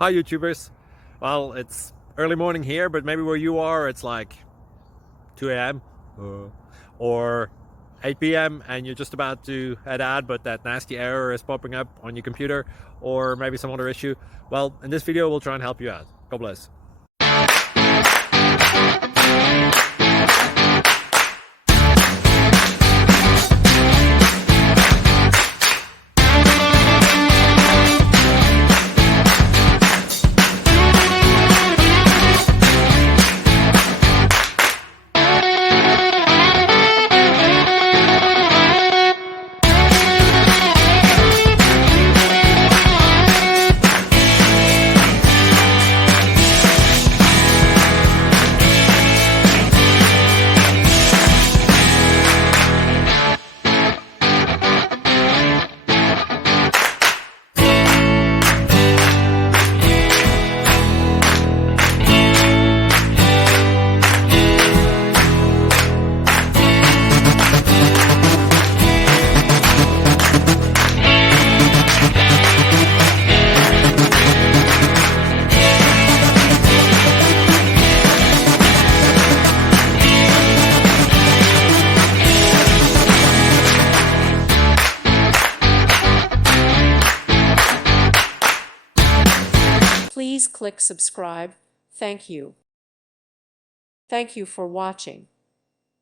Hi YouTubers. Well, it's early morning here, but maybe where you are it's like 2 a.m. or 8 p.m. and you're just about to head out, but that nasty error is popping up on your computer, or maybe some other issue. Well, in this video we'll try and help you out. God bless. Please click subscribe. Thank you. Thank you for watching.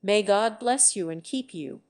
May God bless you and keep you.